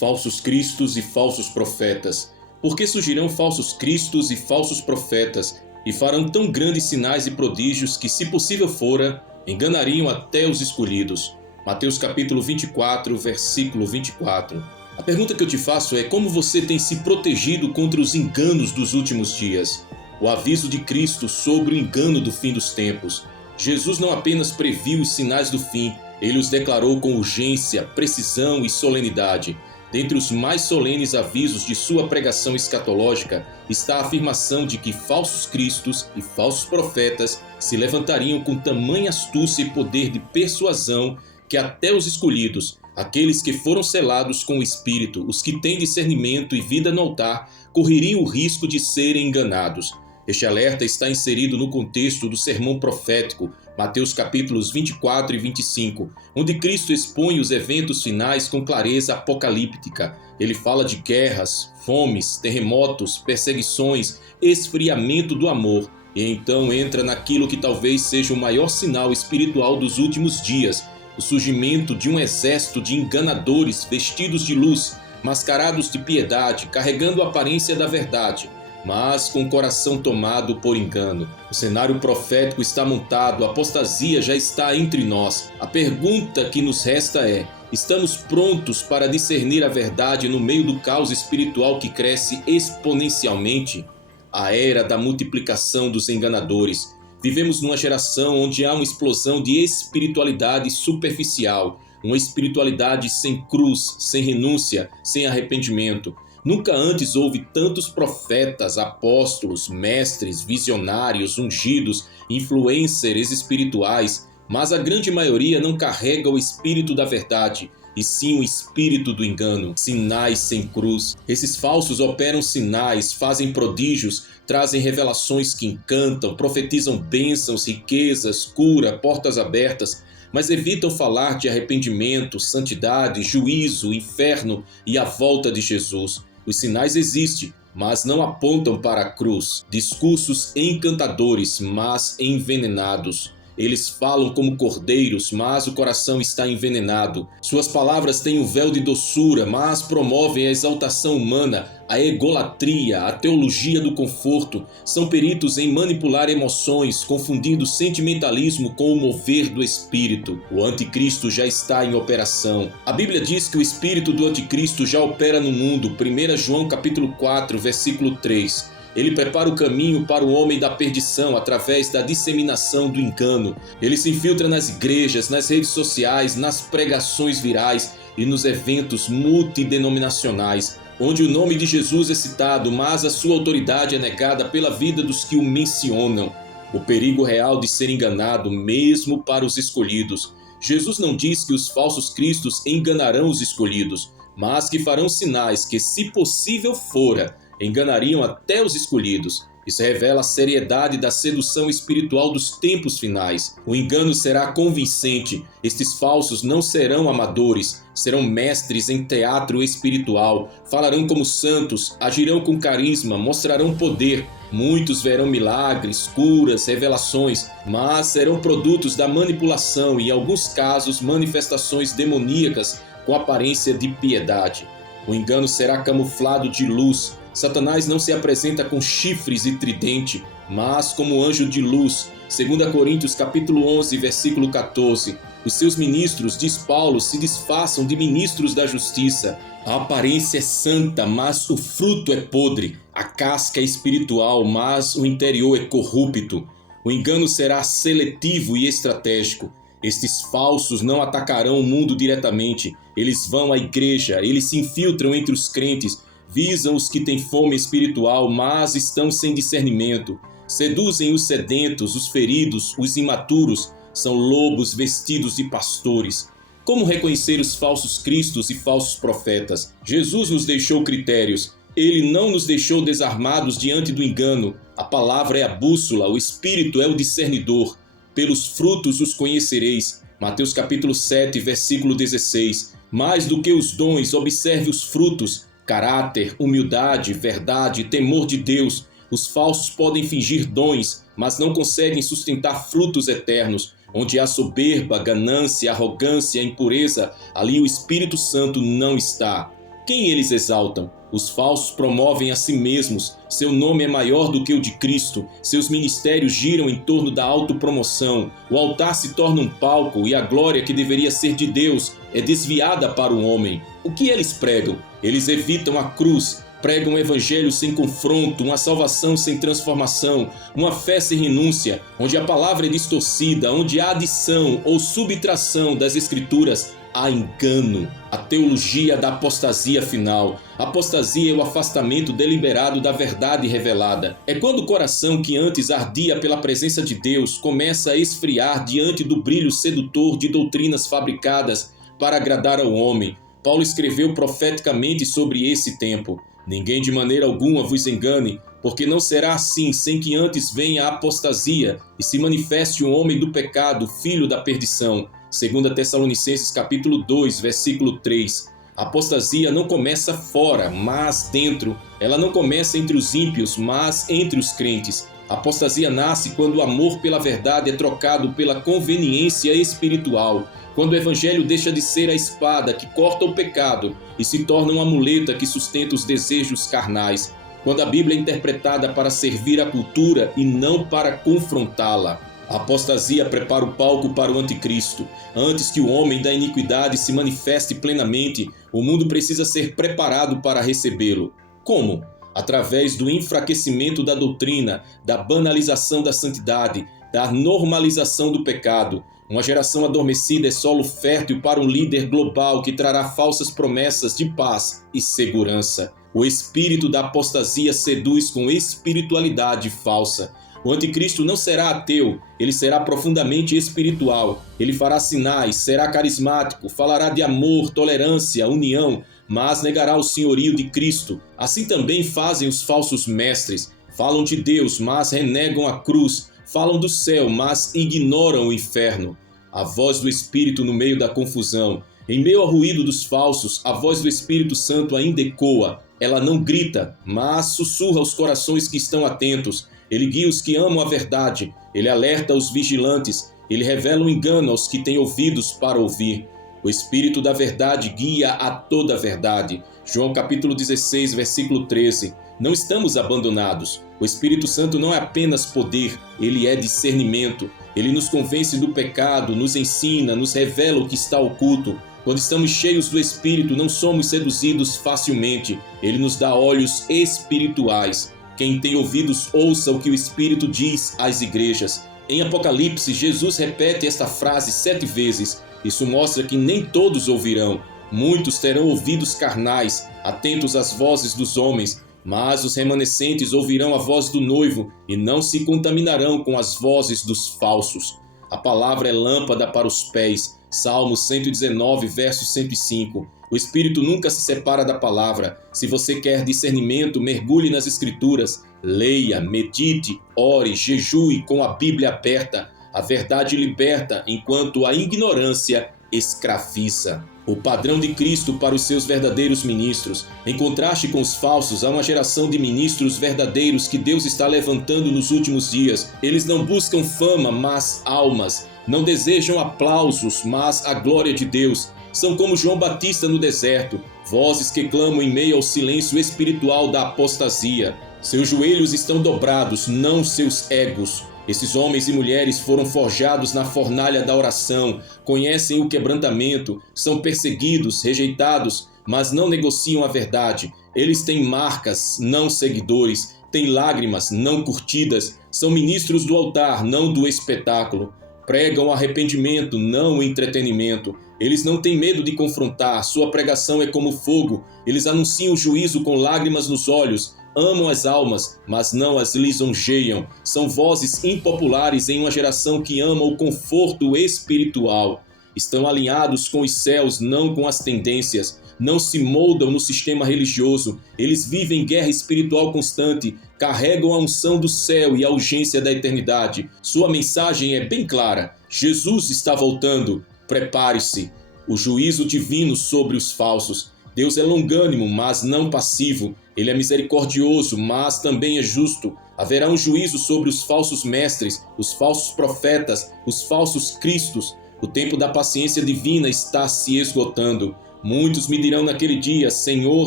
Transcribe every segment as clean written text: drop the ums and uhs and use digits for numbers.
falsos cristos e falsos profetas. Porque surgirão falsos cristos e falsos profetas, e farão tão grandes sinais e prodígios que, se possível fora, enganariam até os escolhidos. Mateus capítulo 24, versículo 24. A pergunta que eu te faço é: como você tem se protegido contra os enganos dos últimos dias? O aviso de Cristo sobre o engano do fim dos tempos. Jesus não apenas previu os sinais do fim, ele os declarou com urgência, precisão e solenidade. Dentre os mais solenes avisos de sua pregação escatológica está a afirmação de que falsos cristos e falsos profetas se levantariam com tamanha astúcia e poder de persuasão que até os escolhidos, aqueles que foram selados com o Espírito, os que têm discernimento e vida no altar, correriam o risco de serem enganados. Este alerta está inserido no contexto do sermão profético, Mateus capítulos 24 e 25, onde Cristo expõe os eventos finais com clareza apocalíptica. Ele fala de guerras, fomes, terremotos, perseguições, esfriamento do amor, e então entra naquilo que talvez seja o maior sinal espiritual dos últimos dias, o surgimento de um exército de enganadores vestidos de luz, mascarados de piedade, carregando a aparência da verdade, mas com o coração tomado por engano. O cenário profético está montado, a apostasia já está entre nós. A pergunta que nos resta é: estamos prontos para discernir a verdade no meio do caos espiritual que cresce exponencialmente? A era da multiplicação dos enganadores. Vivemos numa geração onde há uma explosão de espiritualidade superficial, uma espiritualidade sem cruz, sem renúncia, sem arrependimento. Nunca antes houve tantos profetas, apóstolos, mestres, visionários, ungidos, influencers espirituais, mas a grande maioria não carrega o espírito da verdade, e sim o espírito do engano, sinais sem cruz. Esses falsos operam sinais, fazem prodígios, trazem revelações que encantam, profetizam bênçãos, riquezas, cura, portas abertas, mas evitam falar de arrependimento, santidade, juízo, inferno e a volta de Jesus. Os sinais existem, mas não apontam para a cruz. Discursos encantadores, mas envenenados. Eles falam como cordeiros, mas o coração está envenenado. Suas palavras têm um véu de doçura, mas promovem a exaltação humana, a egolatria, a teologia do conforto. São peritos em manipular emoções, confundindo sentimentalismo com o mover do Espírito. O anticristo já está em operação. A Bíblia diz que o espírito do anticristo já opera no mundo. 1 João capítulo 4, versículo 3. Ele prepara o caminho para o homem da perdição através da disseminação do engano. Ele se infiltra nas igrejas, nas redes sociais, nas pregações virais e nos eventos multidenominacionais, onde o nome de Jesus é citado, mas a sua autoridade é negada pela vida dos que o mencionam. O perigo real de ser enganado, mesmo para os escolhidos. Jesus não diz que os falsos cristos enganarão os escolhidos, mas que farão sinais que, se possível fora, enganariam até os escolhidos. Isso revela a seriedade da sedução espiritual dos tempos finais. O engano será convincente. Estes falsos não serão amadores, serão mestres em teatro espiritual, falarão como santos, agirão com carisma, mostrarão poder. Muitos verão milagres, curas, revelações, mas serão produtos da manipulação e, em alguns casos, manifestações demoníacas com aparência de piedade. O engano será camuflado de luz. Satanás não se apresenta com chifres e tridente, mas como anjo de luz. 2 Coríntios capítulo 11, versículo 14. Os seus ministros, diz Paulo, se disfarçam de ministros da justiça. A aparência é santa, mas o fruto é podre. A casca é espiritual, mas o interior é corrupto. O engano será seletivo e estratégico. Estes falsos não atacarão o mundo diretamente. Eles vão à igreja, eles se infiltram entre os crentes, visam os que têm fome espiritual, mas estão sem discernimento. Seduzem os sedentos, os feridos, os imaturos. São lobos vestidos de pastores. Como reconhecer os falsos cristos e falsos profetas? Jesus nos deixou critérios. Ele não nos deixou desarmados diante do engano. A palavra é a bússola, o Espírito é o discernidor. Pelos frutos os conhecereis. Mateus capítulo 7, versículo 16. Mais do que os dons, observe os frutos. Caráter, humildade, verdade, temor de Deus. Os falsos podem fingir dons, mas não conseguem sustentar frutos eternos. Onde há soberba, ganância, arrogância, impureza, ali o Espírito Santo não está. Quem eles exaltam? Os falsos promovem a si mesmos, seu nome é maior do que o de Cristo, seus ministérios giram em torno da autopromoção, o altar se torna um palco e a glória que deveria ser de Deus é desviada para o homem. O que eles pregam? Eles evitam a cruz, pregam um evangelho sem confronto, uma salvação sem transformação, uma fé sem renúncia, onde a palavra é distorcida, onde há adição ou subtração das escrituras, há engano. A teologia da apostasia final. A apostasia é o afastamento deliberado da verdade revelada. É quando o coração que antes ardia pela presença de Deus começa a esfriar diante do brilho sedutor de doutrinas fabricadas para agradar ao homem. Paulo escreveu profeticamente sobre esse tempo. Ninguém de maneira alguma vos engane, porque não será assim sem que antes venha a apostasia e se manifeste o homem do pecado, filho da perdição. 2 Tessalonicenses capítulo 2, versículo 3. A apostasia não começa fora, mas dentro. Ela não começa entre os ímpios, mas entre os crentes. A apostasia nasce quando o amor pela verdade é trocado pela conveniência espiritual. Quando o evangelho deixa de ser a espada que corta o pecado e se torna uma muleta que sustenta os desejos carnais. Quando a Bíblia é interpretada para servir a cultura e não para confrontá-la. A apostasia prepara o palco para o anticristo. Antes que o homem da iniquidade se manifeste plenamente, o mundo precisa ser preparado para recebê-lo. Como? Através do enfraquecimento da doutrina, da banalização da santidade, da normalização do pecado. Uma geração adormecida é solo fértil para um líder global que trará falsas promessas de paz e segurança. O espírito da apostasia seduz com espiritualidade falsa. O anticristo não será ateu, ele será profundamente espiritual. Ele fará sinais, será carismático, falará de amor, tolerância, união, mas negará o senhorio de Cristo. Assim também fazem os falsos mestres. Falam de Deus, mas renegam a cruz. Falam do céu, mas ignoram o inferno. A voz do Espírito no meio da confusão. Em meio ao ruído dos falsos, a voz do Espírito Santo ainda ecoa. Ela não grita, mas sussurra aos corações que estão atentos. Ele guia os que amam a verdade. Ele alerta os vigilantes. Ele revela o engano aos que têm ouvidos para ouvir. O Espírito da verdade guia a toda a verdade. João capítulo 16, versículo 13. Não estamos abandonados. O Espírito Santo não é apenas poder, ele é discernimento. Ele nos convence do pecado, nos ensina, nos revela o que está oculto. Quando estamos cheios do Espírito, não somos seduzidos facilmente. Ele nos dá olhos espirituais. Quem tem ouvidos, ouça o que o Espírito diz às igrejas. Em Apocalipse, Jesus repete esta frase 7 vezes. Isso mostra que nem todos ouvirão. Muitos terão ouvidos carnais, atentos às vozes dos homens, mas os remanescentes ouvirão a voz do noivo e não se contaminarão com as vozes dos falsos. A palavra é lâmpada para os pés. Salmo 119, verso 105. O Espírito nunca se separa da palavra. Se você quer discernimento, mergulhe nas Escrituras. Leia, medite, ore, jejue com a Bíblia aberta. A verdade liberta, enquanto a ignorância escraviza. O padrão de Cristo para os seus verdadeiros ministros. Em contraste com os falsos, há uma geração de ministros verdadeiros que Deus está levantando nos últimos dias. Eles não buscam fama, mas almas. Não desejam aplausos, mas a glória de Deus. São como João Batista no deserto, vozes que clamam em meio ao silêncio espiritual da apostasia. Seus joelhos estão dobrados, não seus egos. Esses homens e mulheres foram forjados na fornalha da oração, conhecem o quebrantamento, são perseguidos, rejeitados, mas não negociam a verdade. Eles têm marcas, não seguidores, têm lágrimas, não curtidas, são ministros do altar, não do espetáculo. Pregam o arrependimento, não o entretenimento. Eles não têm medo de confrontar, sua pregação é como fogo. Eles anunciam o juízo com lágrimas nos olhos. Amam as almas, mas não as lisonjeiam. São vozes impopulares em uma geração que ama o conforto espiritual. Estão alinhados com os céus, não com as tendências. Não se moldam no sistema religioso. Eles vivem guerra espiritual constante. Carregam a unção do céu e a urgência da eternidade. Sua mensagem é bem clara. Jesus está voltando. Prepare-se. O juízo divino sobre os falsos. Deus é longânimo, mas não passivo. Ele é misericordioso, mas também é justo. Haverá um juízo sobre os falsos mestres, os falsos profetas, os falsos cristos. O tempo da paciência divina está se esgotando. Muitos me dirão naquele dia: Senhor,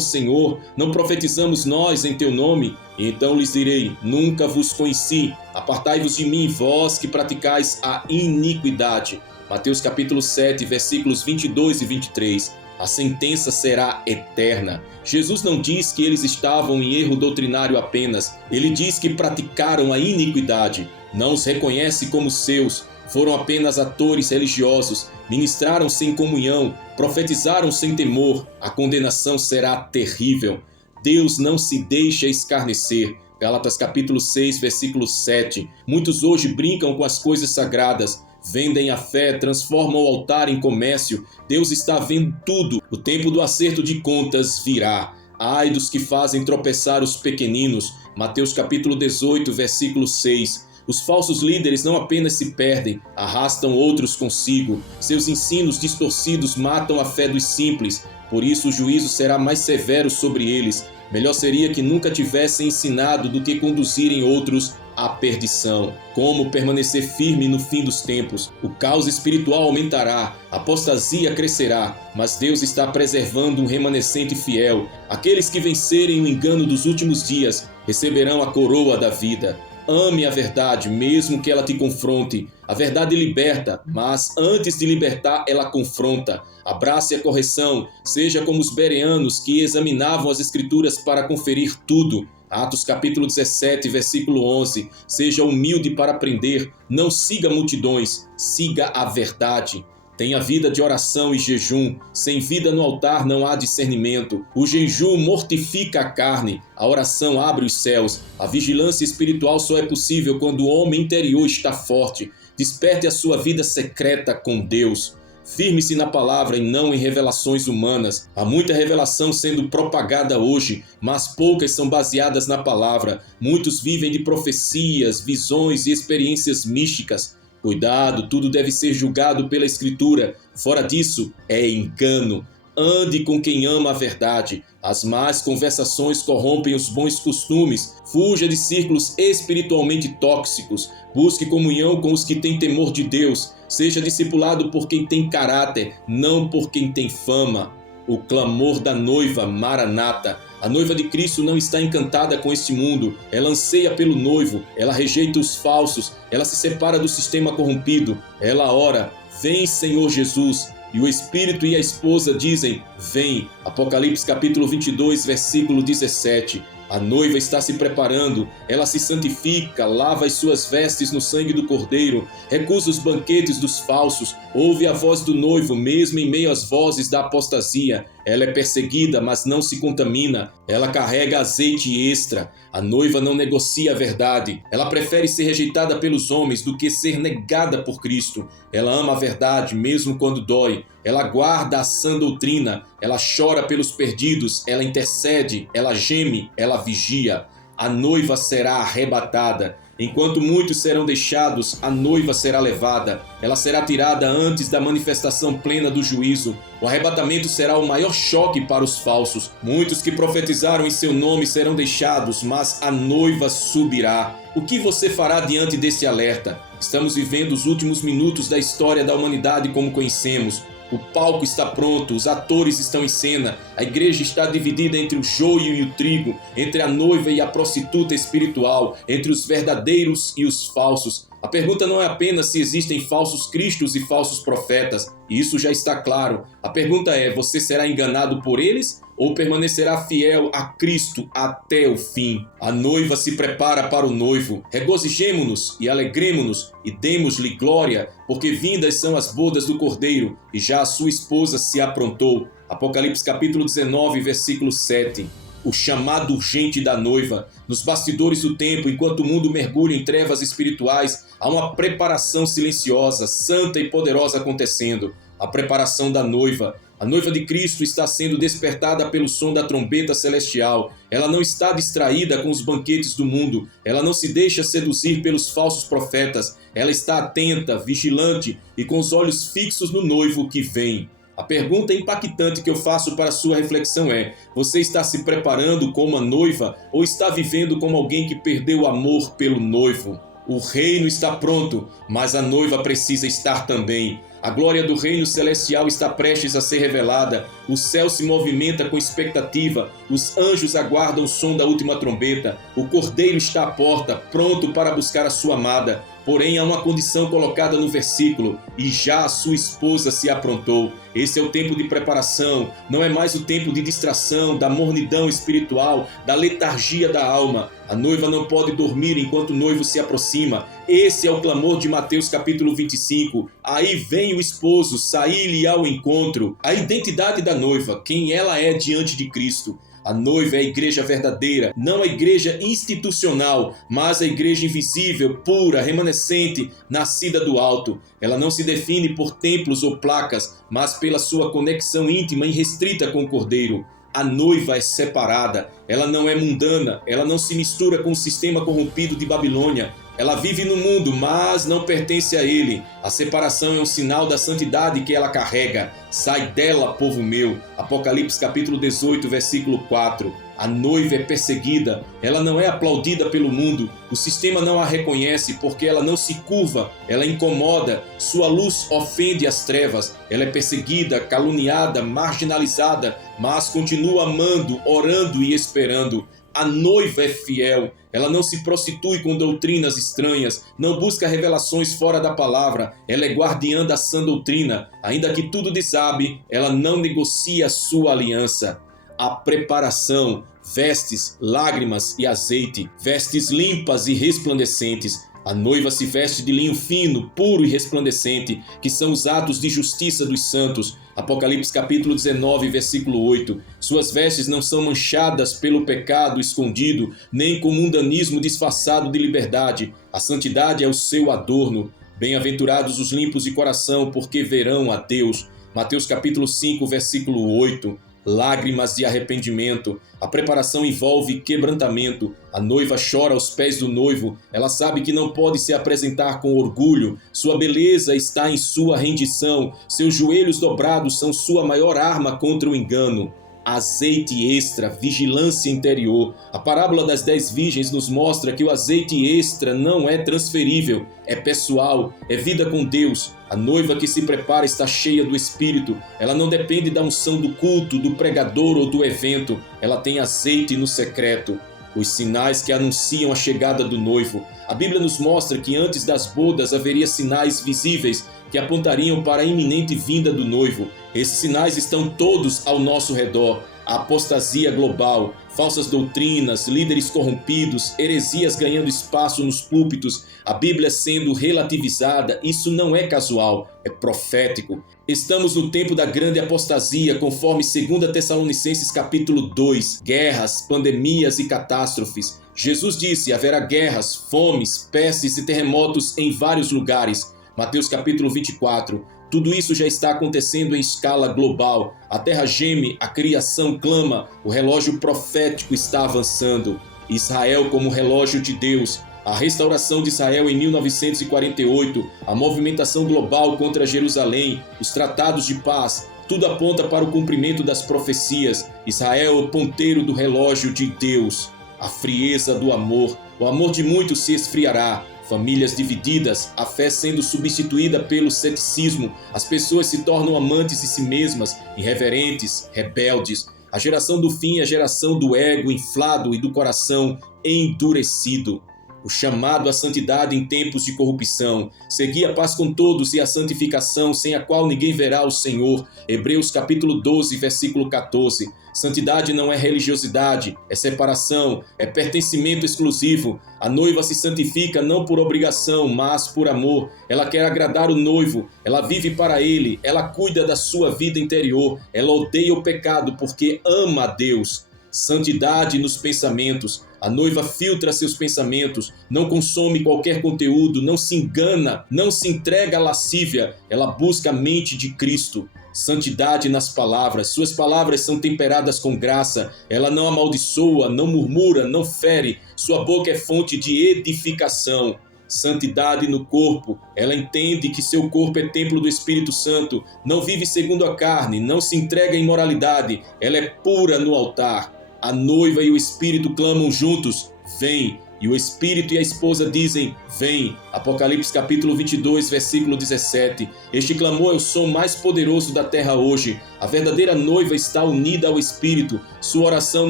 Senhor, não profetizamos nós em teu nome? E então lhes direi: nunca vos conheci, apartai-vos de mim, vós que praticais a iniquidade. Mateus capítulo 7, versículos 22 e 23. A sentença será eterna. Jesus não diz que eles estavam em erro doutrinário apenas. Ele diz que praticaram a iniquidade. Não os reconhece como seus. Foram apenas atores religiosos. Ministraram sem comunhão. Profetizaram sem temor. A condenação será terrível. Deus não se deixa escarnecer. Gálatas capítulo 6, versículo 7. Muitos hoje brincam com as coisas sagradas. Vendem a fé, transformam o altar em comércio. Deus está vendo tudo. O tempo do acerto de contas virá. Ai dos que fazem tropeçar os pequeninos. Mateus capítulo 18, versículo 6. Os falsos líderes não apenas se perdem, arrastam outros consigo. Seus ensinos distorcidos matam a fé dos simples. Por isso o juízo será mais severo sobre eles. Melhor seria que nunca tivessem ensinado do que conduzirem outros à perdição. Como permanecer firme no fim dos tempos? O caos espiritual aumentará, a apostasia crescerá, mas Deus está preservando um remanescente fiel. Aqueles que vencerem o engano dos últimos dias receberão a coroa da vida. Ame a verdade, mesmo que ela te confronte. A verdade liberta, mas antes de libertar, ela confronta. Abrace a correção, seja como os bereanos que examinavam as escrituras para conferir tudo. Atos capítulo 17, versículo 11. Seja humilde para aprender, não siga multidões, siga a verdade. Tenha vida de oração e jejum. Sem vida no altar não há discernimento. O jejum mortifica a carne. A oração abre os céus. A vigilância espiritual só é possível quando o homem interior está forte. Desperte a sua vida secreta com Deus. Firme-se na palavra e não em revelações humanas. Há muita revelação sendo propagada hoje, mas poucas são baseadas na palavra. Muitos vivem de profecias, visões e experiências místicas. Cuidado, tudo deve ser julgado pela Escritura. Fora disso, é engano. Ande com quem ama a verdade. As más conversações corrompem os bons costumes. Fuja de círculos espiritualmente tóxicos. Busque comunhão com os que têm temor de Deus. Seja discipulado por quem tem caráter, não por quem tem fama. O clamor da noiva Maranata. A noiva de Cristo não está encantada com este mundo. Ela anseia pelo noivo. Ela rejeita os falsos. Ela se separa do sistema corrompido. Ela ora: vem, Senhor Jesus. E o Espírito e a esposa dizem: vem. Apocalipse capítulo 22, versículo 17. A noiva está se preparando, ela se santifica, lava as suas vestes no sangue do Cordeiro, recusa os banquetes dos falsos, ouve a voz do noivo, mesmo em meio às vozes da apostasia. Ela é perseguida, mas não se contamina. Ela carrega azeite extra. A noiva não negocia a verdade. Ela prefere ser rejeitada pelos homens do que ser negada por Cristo. Ela ama a verdade, mesmo quando dói. Ela guarda a sã doutrina. Ela chora pelos perdidos. Ela intercede. Ela geme. Ela vigia. A noiva será arrebatada. Enquanto muitos serão deixados, a noiva será levada. Ela será tirada antes da manifestação plena do juízo. O arrebatamento será o maior choque para os falsos. Muitos que profetizaram em seu nome serão deixados, mas a noiva subirá. O que você fará diante desse alerta? Estamos vivendo os últimos minutos da história da humanidade como conhecemos. O palco está pronto, os atores estão em cena, a igreja está dividida entre o joio e o trigo, entre a noiva e a prostituta espiritual, entre os verdadeiros e os falsos. A pergunta não é apenas se existem falsos cristos e falsos profetas, isso já está claro. A pergunta é: você será enganado por eles ou permanecerá fiel a Cristo até o fim? A noiva se prepara para o noivo. Regozijemo-nos e alegremo-nos e demos-lhe glória, porque vindas são as bodas do Cordeiro e já a sua esposa se aprontou. Apocalipse capítulo 19, versículo 7. O chamado urgente da noiva. Nos bastidores do tempo, enquanto o mundo mergulha em trevas espirituais, há uma preparação silenciosa, santa e poderosa acontecendo. A preparação da noiva. A noiva de Cristo está sendo despertada pelo som da trombeta celestial. Ela não está distraída com os banquetes do mundo. Ela não se deixa seduzir pelos falsos profetas. Ela está atenta, vigilante e com os olhos fixos no noivo que vem. A pergunta impactante que eu faço para a sua reflexão é: você está se preparando como a noiva ou está vivendo como alguém que perdeu o amor pelo noivo? O reino está pronto, mas a noiva precisa estar também. A glória do reino celestial está prestes a ser revelada. O céu se movimenta com expectativa. Os anjos aguardam o som da última trombeta. O cordeiro está à porta, pronto para buscar a sua amada. Porém, há uma condição colocada no versículo: e já a sua esposa se aprontou. Esse é o tempo de preparação, não é mais o tempo de distração, da mornidão espiritual, da letargia da alma. A noiva não pode dormir enquanto o noivo se aproxima. Esse é o clamor de Mateus capítulo 25. Aí vem o esposo, saí-lhe ao encontro. A identidade da noiva, quem ela é diante de Cristo. A noiva é a igreja verdadeira, não a igreja institucional, mas a igreja invisível, pura, remanescente, nascida do alto. Ela não se define por templos ou placas, mas pela sua conexão íntima e restrita com o Cordeiro. A noiva é separada, ela não é mundana, ela não se mistura com o sistema corrompido de Babilônia. Ela vive no mundo, mas não pertence a ele. A separação é um sinal da santidade que ela carrega. Sai dela, povo meu. Apocalipse capítulo 18, versículo 4. A noiva é perseguida, ela não é aplaudida pelo mundo. O sistema não a reconhece porque ela não se curva, ela incomoda. Sua luz ofende as trevas. Ela é perseguida, caluniada, marginalizada, mas continua amando, orando e esperando. A noiva é fiel, ela não se prostitui com doutrinas estranhas, não busca revelações fora da palavra, ela é guardiã da sã doutrina. Ainda que tudo desabe, ela não negocia sua aliança. A preparação, vestes, lágrimas e azeite, vestes limpas e resplandecentes. A noiva se veste de linho fino, puro e resplandecente, que são os atos de justiça dos santos. Apocalipse capítulo 19, versículo 8. Suas vestes não são manchadas pelo pecado escondido, nem com mundanismo disfarçado de liberdade. A santidade é o seu adorno. Bem-aventurados os limpos de coração, porque verão a Deus. Mateus capítulo 5, versículo 8. Lágrimas de arrependimento. A preparação envolve quebrantamento. A noiva chora aos pés do noivo. Ela sabe que não pode se apresentar com orgulho. Sua beleza está em sua rendição. Seus joelhos dobrados são sua maior arma contra o engano. Azeite extra, vigilância interior. A parábola das 10 virgens nos mostra que o azeite extra não é transferível, é pessoal, é vida com Deus. A noiva que se prepara está cheia do Espírito. Ela não depende da unção do culto, do pregador ou do evento. Ela tem azeite no secreto. Os sinais que anunciam a chegada do noivo. A Bíblia nos mostra que antes das bodas haveria sinais visíveis que apontariam para a iminente vinda do noivo. Esses sinais estão todos ao nosso redor. A apostasia global, falsas doutrinas, líderes corrompidos, heresias ganhando espaço nos púlpitos, a Bíblia sendo relativizada. Isso não é casual, é profético. Estamos no tempo da grande apostasia, conforme 2 Tessalonicenses capítulo 2, guerras, pandemias e catástrofes. Jesus disse: haverá guerras, fomes, pestes e terremotos em vários lugares. Mateus capítulo 24. Tudo isso já está acontecendo em escala global. A terra geme, a criação clama, o relógio profético está avançando. Israel como relógio de Deus, a restauração de Israel em 1948, a movimentação global contra Jerusalém, os tratados de paz, tudo aponta para o cumprimento das profecias. Israel é o ponteiro do relógio de Deus. A frieza do amor, o amor de muitos se esfriará. Famílias divididas, a fé sendo substituída pelo ceticismo, as pessoas se tornam amantes de si mesmas, irreverentes, rebeldes. A geração do fim é a geração do ego inflado e do coração endurecido. O chamado à santidade em tempos de corrupção. Segui a paz com todos e a santificação, sem a qual ninguém verá o Senhor. Hebreus capítulo 12, versículo 14. Santidade não é religiosidade, é separação, é pertencimento exclusivo. A noiva se santifica não por obrigação, mas por amor. Ela quer agradar o noivo, ela vive para ele, ela cuida da sua vida interior, ela odeia o pecado porque ama a Deus. Santidade nos pensamentos. A noiva filtra seus pensamentos, não consome qualquer conteúdo, não se engana, não se entrega à lascívia. Ela busca a mente de Cristo. Santidade nas palavras. Suas palavras são temperadas com graça. Ela não amaldiçoa, não murmura, não fere. Sua boca é fonte de edificação. Santidade no corpo. Ela entende que seu corpo é templo do Espírito Santo. Não vive segundo a carne, não se entrega à imoralidade. Ela é pura no altar. A noiva e o Espírito clamam juntos: vem. E o Espírito e a esposa dizem, vem. Apocalipse capítulo 22, versículo 17. Este clamor é o som mais poderoso da terra hoje. A verdadeira noiva está unida ao Espírito. Sua oração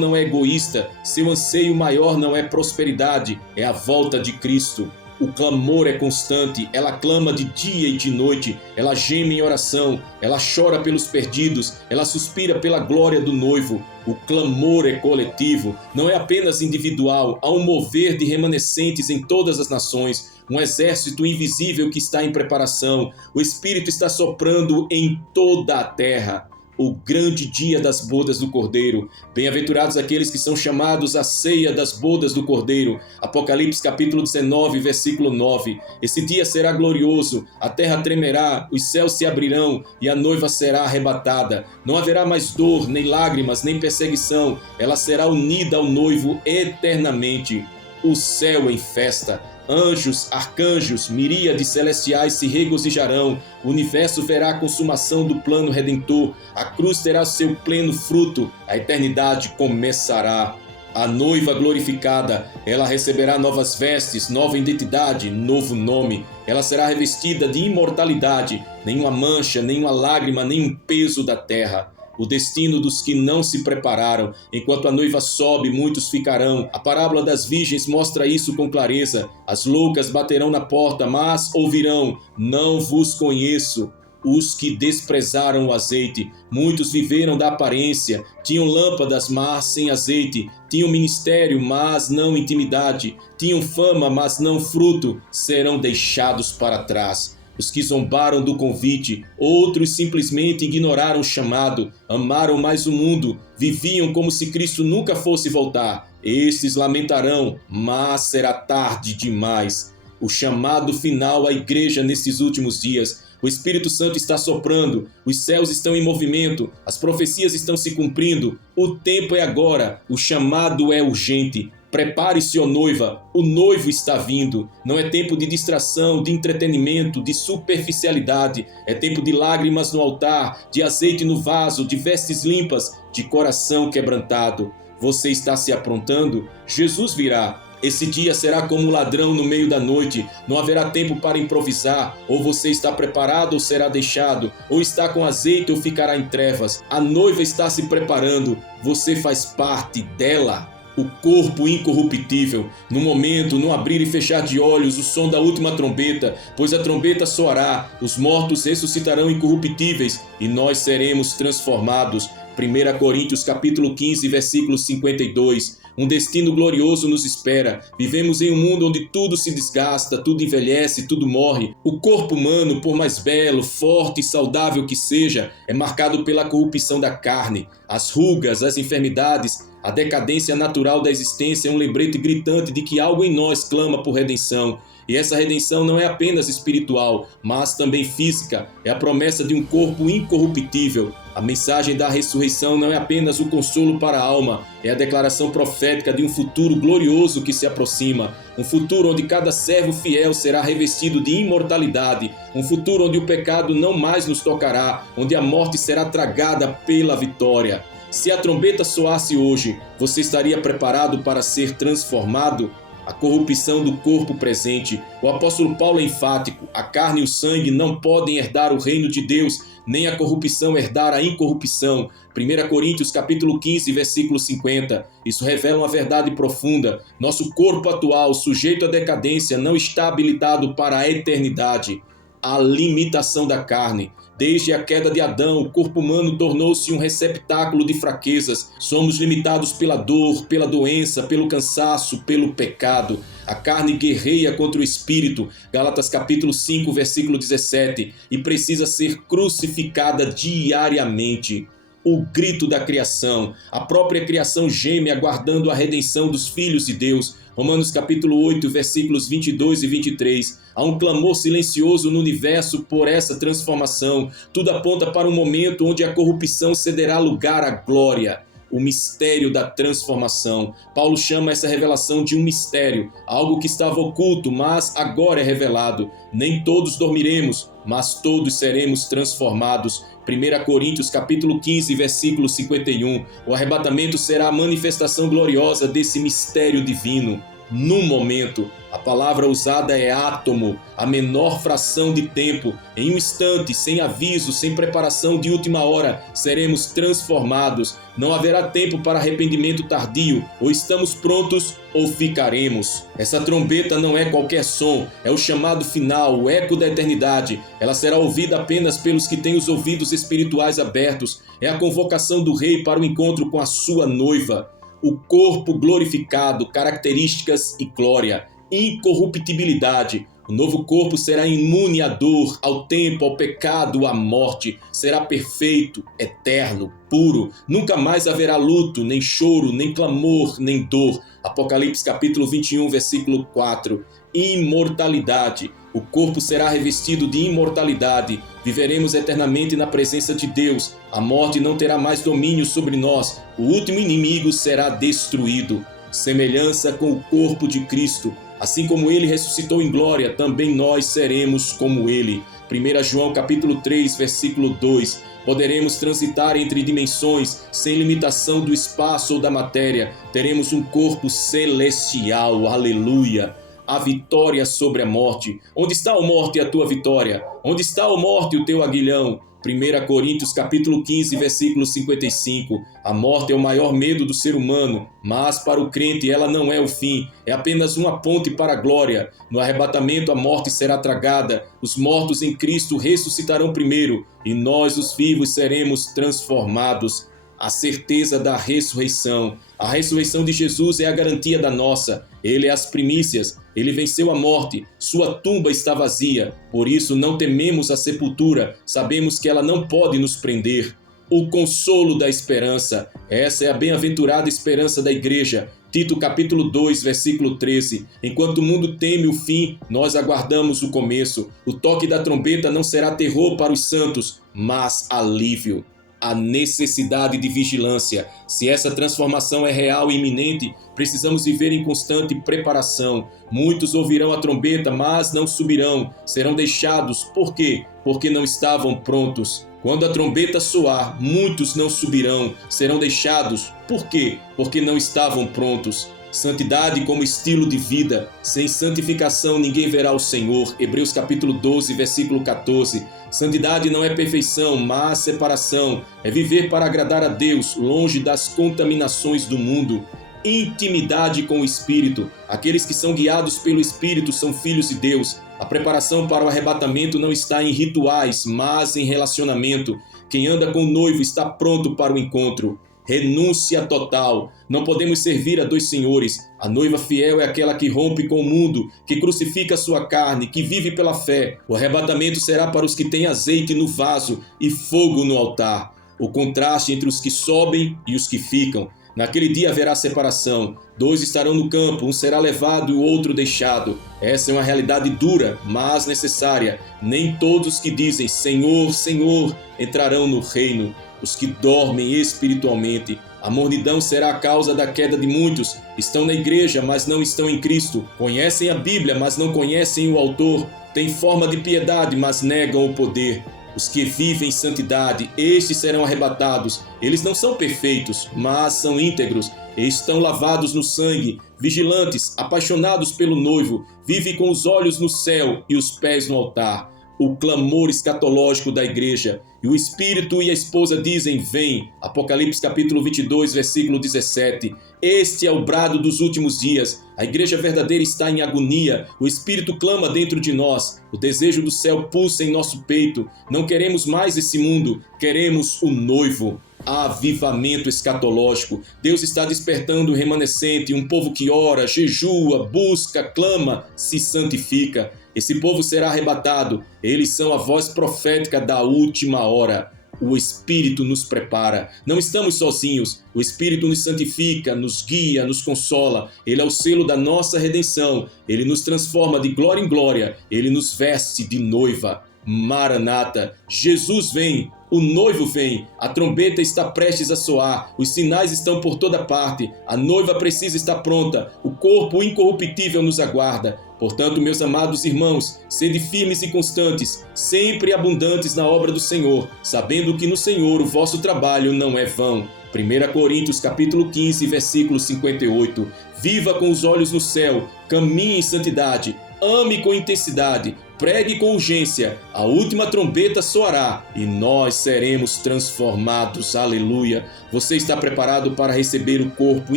não é egoísta. Seu anseio maior não é prosperidade, é a volta de Cristo. O clamor é constante, ela clama de dia e de noite, ela geme em oração, ela chora pelos perdidos, ela suspira pela glória do noivo. O clamor é coletivo, não é apenas individual, há um mover de remanescentes em todas as nações, um exército invisível que está em preparação. O Espírito está soprando em toda a terra. O grande dia das bodas do Cordeiro. Bem-aventurados aqueles que são chamados à ceia das bodas do Cordeiro. Apocalipse capítulo 19, versículo 9. Esse dia será glorioso, a terra tremerá, os céus se abrirão e a noiva será arrebatada. Não haverá mais dor, nem lágrimas, nem perseguição. Ela será unida ao noivo eternamente. O céu em festa. Anjos, arcanjos, miríades celestiais se regozijarão. O universo verá a consumação do plano redentor. A cruz terá seu pleno fruto. A eternidade começará. A noiva glorificada, ela receberá novas vestes, nova identidade, novo nome. Ela será revestida de imortalidade. Nenhuma mancha, nenhuma lágrima, nenhum peso da terra. O destino dos que não se prepararam. Enquanto a noiva sobe, muitos ficarão. A parábola das virgens mostra isso com clareza. As loucas baterão na porta, mas ouvirão: não vos conheço. Os que desprezaram o azeite. Muitos viveram da aparência. Tinham lâmpadas, mas sem azeite. Tinham ministério, mas não intimidade. Tinham fama, mas não fruto. Serão deixados para trás. Os que zombaram do convite, outros simplesmente ignoraram o chamado, amaram mais o mundo, viviam como se Cristo nunca fosse voltar. Estes lamentarão, mas será tarde demais. O chamado final à igreja nesses últimos dias. O Espírito Santo está soprando, os céus estão em movimento, as profecias estão se cumprindo. O tempo é agora, o chamado é urgente. Prepare-se, ó noiva, o noivo está vindo. Não é tempo de distração, de entretenimento, de superficialidade. É tempo de lágrimas no altar, de azeite no vaso, de vestes limpas, de coração quebrantado. Você está se aprontando? Jesus virá. Esse dia será como um ladrão no meio da noite. Não haverá tempo para improvisar. Ou você está preparado ou será deixado. Ou está com azeite ou ficará em trevas. A noiva está se preparando. Você faz parte dela. O corpo incorruptível, no momento, no abrir e fechar de olhos, o som da última trombeta, pois a trombeta soará, os mortos ressuscitarão incorruptíveis e nós seremos transformados. 1 Coríntios capítulo 15, versículo 52. Um destino glorioso nos espera. Vivemos em um mundo onde tudo se desgasta, tudo envelhece, tudo morre. O corpo humano, por mais belo, forte e saudável que seja, é marcado pela corrupção da carne. As rugas, as enfermidades, a decadência natural da existência é um lembrete gritante de que algo em nós clama por redenção. E essa redenção não é apenas espiritual, mas também física. É a promessa de um corpo incorruptível. A mensagem da ressurreição não é apenas o consolo para a alma, é a declaração profética de um futuro glorioso que se aproxima. Um futuro onde cada servo fiel será revestido de imortalidade. Um futuro onde o pecado não mais nos tocará, onde a morte será tragada pela vitória. Se a trombeta soasse hoje, você estaria preparado para ser transformado? A corrupção do corpo presente. O apóstolo Paulo é enfático: a carne e o sangue não podem herdar o reino de Deus, nem a corrupção herdar a incorrupção. 1 Coríntios capítulo 15, versículo 50. Isso revela uma verdade profunda. Nosso corpo atual, sujeito à decadência, não está habilitado para a eternidade. A limitação da carne. Desde a queda de Adão, o corpo humano tornou-se um receptáculo de fraquezas. Somos limitados pela dor, pela doença, pelo cansaço, pelo pecado. A carne guerreia contra o espírito, Gálatas capítulo 5, versículo 17, e precisa ser crucificada diariamente. O grito da criação. A própria criação geme aguardando a redenção dos filhos de Deus. Romanos capítulo 8, versículos 22 e 23. Há um clamor silencioso no universo por essa transformação. Tudo aponta para um momento onde a corrupção cederá lugar à glória. O mistério da transformação. Paulo chama essa revelação de um mistério, algo que estava oculto, mas agora é revelado. Nem todos dormiremos, mas todos seremos transformados. 1 Coríntios capítulo 15, versículo 51. O arrebatamento será a manifestação gloriosa desse mistério divino. no momento. A palavra usada é átomo, a menor fração de tempo. Em um instante, sem aviso, sem preparação de última hora, seremos transformados. Não haverá tempo para arrependimento tardio. Ou estamos prontos ou ficaremos. Essa trombeta não é qualquer som, é o chamado final, o eco da eternidade. Ela será ouvida apenas pelos que têm os ouvidos espirituais abertos. É a convocação do rei para o encontro com a sua noiva. O corpo glorificado, características e glória. Incorruptibilidade. O novo corpo será imune à dor, ao tempo, ao pecado, à morte. Será perfeito, eterno, puro. Nunca mais haverá luto, nem choro, nem clamor, nem dor. Apocalipse capítulo 21, versículo 4. Imortalidade. O corpo será revestido de imortalidade. Viveremos eternamente na presença de Deus. A morte não terá mais domínio sobre nós. O último inimigo será destruído. Semelhança com o corpo de Cristo. Assim como ele ressuscitou em glória, também nós seremos como ele. 1 João capítulo 3, versículo 2. Poderemos transitar entre dimensões, sem limitação do espaço ou da matéria. Teremos um corpo celestial. Aleluia! A vitória sobre a morte. Onde está, ó morte, a tua vitória? Onde está, ó morte, o teu aguilhão? 1 Coríntios capítulo 15, versículo 55. A morte é o maior medo do ser humano, mas para o crente ela não é o fim, é apenas uma ponte para a glória. No arrebatamento a morte será tragada, os mortos em Cristo ressuscitarão primeiro, e nós, os vivos, seremos transformados. A certeza da ressurreição. A ressurreição de Jesus é a garantia da nossa. Ele é as primícias. Ele venceu a morte. Sua tumba está vazia. Por isso não tememos a sepultura. Sabemos que ela não pode nos prender. O consolo da esperança. Essa é a bem-aventurada esperança da igreja. Tito capítulo 2, versículo 13. Enquanto o mundo teme o fim, nós aguardamos o começo. O toque da trombeta não será terror para os santos, mas alívio. A necessidade de vigilância. Se essa transformação é real e iminente, precisamos viver em constante preparação. Muitos ouvirão a trombeta, mas não subirão. Serão deixados. Por quê? Porque não estavam prontos. Quando a trombeta soar, muitos não subirão. Serão deixados. Por quê? Porque não estavam prontos. Santidade como estilo de vida. Sem santificação ninguém verá o Senhor. Hebreus capítulo 12, versículo 14. Santidade não é perfeição, mas separação. É viver para agradar a Deus, longe das contaminações do mundo. Intimidade com o Espírito. Aqueles que são guiados pelo Espírito são filhos de Deus. A preparação para o arrebatamento não está em rituais, mas em relacionamento. Quem anda com o noivo está pronto para o encontro. Renúncia total. Não podemos servir a dois senhores. A noiva fiel é aquela que rompe com o mundo, que crucifica sua carne, que vive pela fé. O arrebatamento será para os que têm azeite no vaso e fogo no altar. O contraste entre os que sobem e os que ficam. Naquele dia haverá separação. 2 estarão no campo, um será levado e o outro deixado. Essa é uma realidade dura, mas necessária. Nem todos que dizem Senhor, Senhor entrarão no reino. Os que dormem espiritualmente. A mornidão será a causa da queda de muitos. Estão na igreja, mas não estão em Cristo. Conhecem a Bíblia, mas não conhecem o autor. Têm forma de piedade, mas negam o poder. Os que vivem em santidade, estes serão arrebatados. Eles não são perfeitos, mas são íntegros. Estão lavados no sangue, vigilantes, apaixonados pelo noivo. Vivem com os olhos no céu e os pés no altar. O clamor escatológico da igreja. E o Espírito e a esposa dizem, vem. Apocalipse capítulo 22, versículo 17. Este é o brado dos últimos dias. A igreja verdadeira está em agonia. O Espírito clama dentro de nós. O desejo do céu pulsa em nosso peito. Não queremos mais esse mundo. Queremos o noivo. Avivamento escatológico. Deus está despertando o remanescente, um povo que ora, jejua, busca, clama, se santifica. Esse povo será arrebatado. Eles são a voz profética da última hora. O Espírito nos prepara. Não estamos sozinhos. O Espírito nos santifica, nos guia, nos consola. Ele é o selo da nossa redenção. Ele nos transforma de glória em glória. Ele nos veste de noiva. Maranata. Jesus vem. O noivo vem, a trombeta está prestes a soar, os sinais estão por toda parte, a noiva precisa estar pronta, o corpo incorruptível nos aguarda. Portanto, meus amados irmãos, sede firmes e constantes, sempre abundantes na obra do Senhor, sabendo que no Senhor o vosso trabalho não é vão. 1 Coríntios capítulo 15, versículo 58. Viva com os olhos no céu, caminhe em santidade, ame com intensidade, pregue com urgência, a última trombeta soará e nós seremos transformados. Aleluia! Você está preparado para receber o corpo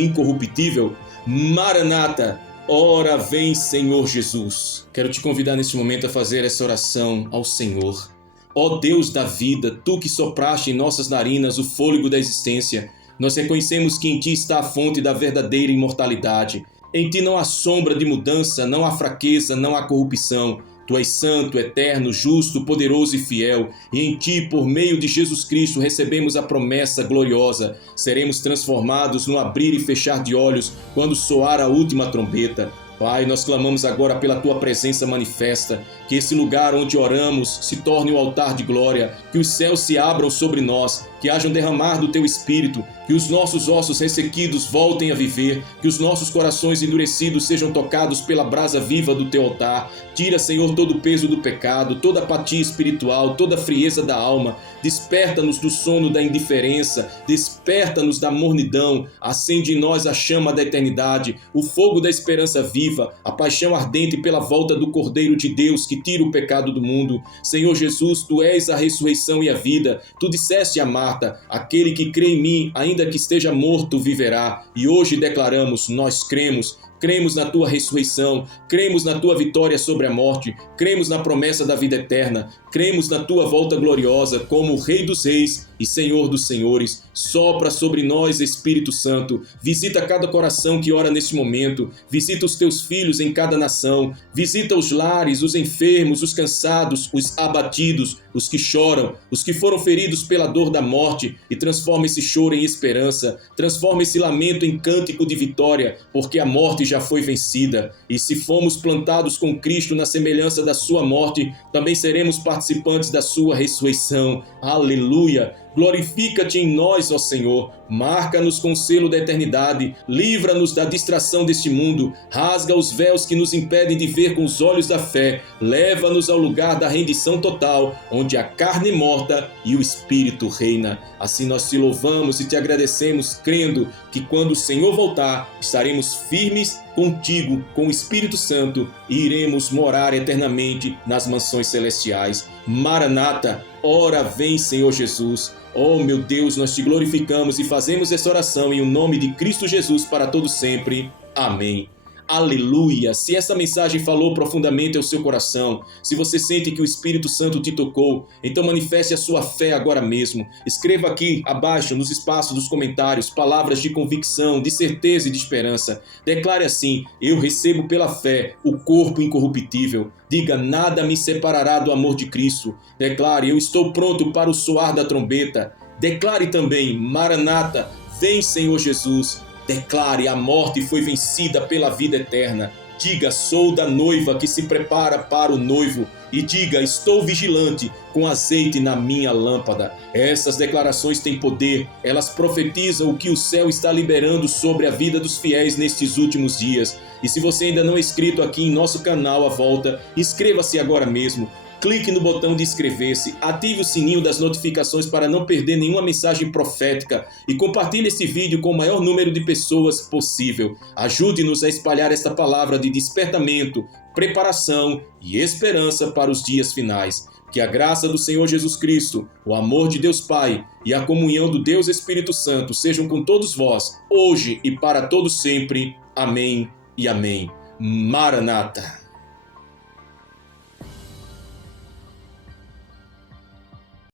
incorruptível? Maranata! Ora vem, Senhor Jesus. Quero te convidar neste momento a fazer essa oração ao Senhor. Ó Deus da vida, Tu que sopraste em nossas narinas o fôlego da existência, nós reconhecemos que em Ti está a fonte da verdadeira imortalidade. Em Ti não há sombra de mudança, não há fraqueza, não há corrupção. Tu és santo, eterno, justo, poderoso e fiel, e em Ti, por meio de Jesus Cristo, recebemos a promessa gloriosa. Seremos transformados no abrir e fechar de olhos quando soar a última trombeta. Pai, nós clamamos agora pela Tua presença manifesta, que esse lugar onde oramos se torne um altar de glória, que os céus se abram sobre nós, que haja um derramar do Teu Espírito, que os nossos ossos ressequidos voltem a viver, que os nossos corações endurecidos sejam tocados pela brasa viva do Teu altar. Tira, Senhor, todo o peso do pecado, toda apatia espiritual, toda a frieza da alma. Desperta-nos do sono da indiferença, desperta-nos da mornidão, acende em nós a chama da eternidade, o fogo da esperança viva, a paixão ardente pela volta do Cordeiro de Deus que tira o pecado do mundo. Senhor Jesus, Tu és a ressurreição e a vida. Tu disseste a Marta, aquele que crê em mim, ainda que esteja morto, viverá. E hoje declaramos, nós cremos. Cremos na Tua ressurreição, cremos na Tua vitória sobre a morte, cremos na promessa da vida eterna, cremos na Tua volta gloriosa como Rei dos Reis e Senhor dos Senhores. Sopra sobre nós, Espírito Santo, visita cada coração que ora neste momento, visita os Teus filhos em cada nação, visita os lares, os enfermos, os cansados, os abatidos, os que choram, os que foram feridos pela dor da morte, e transforma esse choro em esperança, transforma esse lamento em cântico de vitória, porque a morte já foi vencida, e se fomos plantados com Cristo na semelhança da sua morte, também seremos participantes da sua ressurreição. Aleluia! Glorifica-te em nós, ó Senhor, marca-nos com o selo da eternidade, livra-nos da distração deste mundo, rasga os véus que nos impedem de ver com os olhos da fé, leva-nos ao lugar da rendição total, onde a carne é morta e o Espírito reina. Assim nós te louvamos e te agradecemos, crendo que quando o Senhor voltar, estaremos firmes contigo, com o Espírito Santo, e iremos morar eternamente nas mansões celestiais. Maranata, ora vem, Senhor Jesus. Oh meu Deus, nós te glorificamos e fazemos essa oração em o nome de Cristo Jesus para todo sempre. Amém. Aleluia! Se essa mensagem falou profundamente ao seu coração, se você sente que o Espírito Santo te tocou, então manifeste a sua fé agora mesmo. Escreva aqui abaixo, nos espaços dos comentários, palavras de convicção, de certeza e de esperança. Declare assim: eu recebo pela fé o corpo incorruptível. Diga: nada me separará do amor de Cristo. Declare: eu estou pronto para o soar da trombeta. Declare também: Maranata, vem, Senhor Jesus. Declare: a morte foi vencida pela vida eterna. Diga: sou da noiva que se prepara para o noivo. E diga: estou vigilante com azeite na minha lâmpada. Essas declarações têm poder. Elas profetizam o que o céu está liberando sobre a vida dos fiéis nestes últimos dias. E se você ainda não é inscrito aqui em nosso canal à volta, inscreva-se agora mesmo. Clique no botão de inscrever-se, ative o sininho das notificações para não perder nenhuma mensagem profética e compartilhe esse vídeo com o maior número de pessoas possível. Ajude-nos a espalhar esta palavra de despertamento, preparação e esperança para os dias finais. Que a graça do Senhor Jesus Cristo, o amor de Deus Pai e a comunhão do Deus Espírito Santo sejam com todos vós, hoje e para todos sempre. Amém e amém. Maranata.